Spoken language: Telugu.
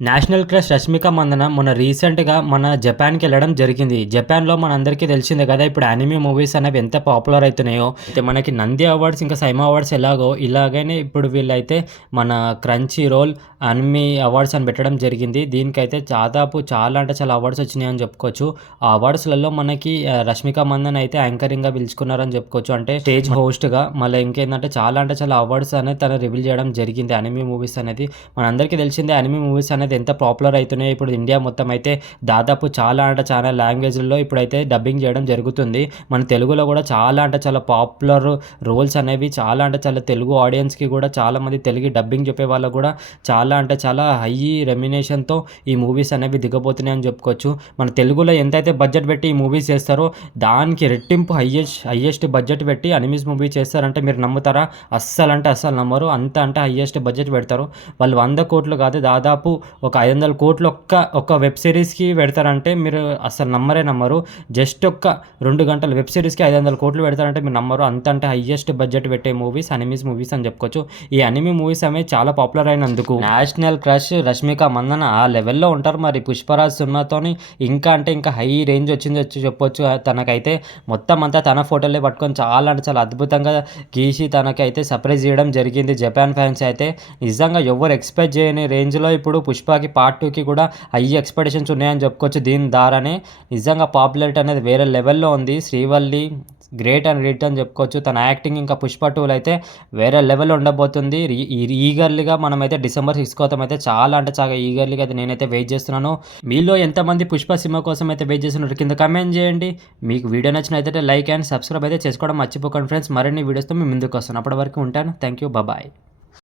నేషనల్ క్రష్ 'రష్మిక మందన' మొన్న రీసెంట్‌గా మన జపాన్‌కెళ్ళడం జరిగింది. జపాన్‌లో మనందరికీ తెలిసిందే కదా! ఇప్పుడు యానిమే మూవీస్ అనేవి ఎంత పాపులర్ అయితున్నాయో. అయితే మనకి నంది అవార్డ్స్, ఇంకా సైమా అవార్డ్స్ ఎలాగో ఇలాగనే ఇప్పుడు వీళ్ళైతే మన క్రంచీ రోల్ యానిమీ అవార్డ్స్ అని పెట్టడం జరిగింది. దీనికైతే దాదాపు చాలా అంటే చాలా అవార్డ్స్ వచ్చినాయని చెప్పుకోవచ్చు. ఆ అవార్డ్స్‌లలో మనకి 'రష్మిక మందన' అయితే యాంకరింగ్‌గా పిలుచుకున్నారని చెప్పుకోవచ్చు. అంటే స్టేజ్ హోస్ట్‌గా. మళ్ళీ ఇంకేందంటే చాలా అంటే చాలా అవార్డ్స్ అనేది తను రివీల్ చేయడం జరిగింది. యానిమే మూవీస్ అనేది మనందరికీ తెలిసిందే. యానిమే మూవీస్ అనేది ఎంత పాపులర్ అయితున్నాయో ఇప్పుడు ఇండియా మొత్తం అయితే దాదాపు చాలా అంటే చాలా లాంగ్వేజ్‌ల్లో ఇప్పుడైతే డబ్బింగ్ చేయడం జరుగుతుంది. మన తెలుగులో కూడా చాలా అంటే చాలా పాపులర్ రోల్స్ అనేవి చాలా అంటే చాలా తెలుగు ఆడియన్స్‌కి కూడా చాలామంది తెలుగు డబ్బింగ్ చెప్పే వాళ్ళకి కూడా చాలా అంటే చాలా హై రెమ్యునేషన్‌తో ఈ మూవీస్ అనేవి దిగబోతున్నాయని చెప్పుకోవచ్చు. మన తెలుగులో ఎంతైతే బడ్జెట్ పెట్టి ఈ మూవీస్ చేస్తారో దానికి రెట్టింపు హైయెస్ట్ బడ్జెట్ పెట్టి అనిమీస్ మూవీ చేస్తారంటే మీరు నమ్ముతారా? అస్సలంటే అస్సలు నమ్మరు. అంత అంటే హైయెస్ట్ బడ్జెట్ పెడతారు. వాళ్ళు 100,00,00,000 కాదు, దాదాపు ఒక 500,00,00,000 ఒక్క వెబ్ సిరీస్‌కి పెడతారంటే మీరు అసలు నమ్మరు. జస్ట్ ఒక్క 2 గంటల వెబ్ సిరీస్‌కి 500,00,00,000 పెడతారంటే మీరు నమ్మరు. అంత అంటే హైయెస్ట్ బడ్జెట్ పెట్టే మూవీస్ అనిమీస్ మూవీస్ అని చెప్పుకోవచ్చు. ఈ అనిమీ మూవీస్ అనేవి చాలా పాపులర్ అయినందుకు నేషనల్ క్రష్ 'రష్మిక మందన' ఆ లెవెల్‌లో ఉంటారు. మరి 'పుష్పరాజ్' సినిమాతోని ఇంకా అంటే ఇంకా హై రేంజ్ వచ్చింది చెప్పొచ్చు. తనకైతే మొత్తం అంతా తన ఫోటోలే పట్టుకొని చాలా అంటే చాలా అద్భుతంగా గీసి తనకైతే సర్ప్రైజ్ చేయడం జరిగింది. జపాన్ ఫ్యాన్స్ అయితే నిజంగా ఎవరు ఎక్స్‌పెక్ట్ చేయని రేంజ్‌లో ఇప్పుడు 'పుష్పకి' పార్ట్ 2కి కూడా హై ఎక్స్‌పెక్టేషన్స్ ఉన్నాయని చెప్పుకోవచ్చు. దీని ద్వారానే నిజంగా పాపులారిటీ అనేది వేరే లెవెల్‌లో ఉంది. శ్రీవల్లి గ్రేట్ అని చెప్పుకోవచ్చు. తన యాక్టింగ్ ఇంకా 'పుష్ప 2'లో అయితే వేరే లెవెల్‌లో ఉండబోతుంది. ఈగర్లీగా మనమైతే డిసెంబర్ 6 కోసం అయితే చాలా అంటే చాలా ఈగర్లీగా అయితే నేనైతే వెయిట్ చేస్తున్నాను. మీలో ఎంతమంది 'పుష్ప' సినిమా కోసం అయితే వెయిట్ చేస్తున్నారు కింద కామెంట్ చేయండి. మీకు వీడియో నచ్చినట్లయితే లైక్ అండ్ సబ్స్క్రైబ్ అయితే చేసుకోవడం మర్చిపోకండి ఫ్రెండ్స్. మరిన్ని వీడియోస్‌తో మీ ముందుకు వస్తాను. అప్పటి వరకు ఉంటాను. Thank you. బాయ్.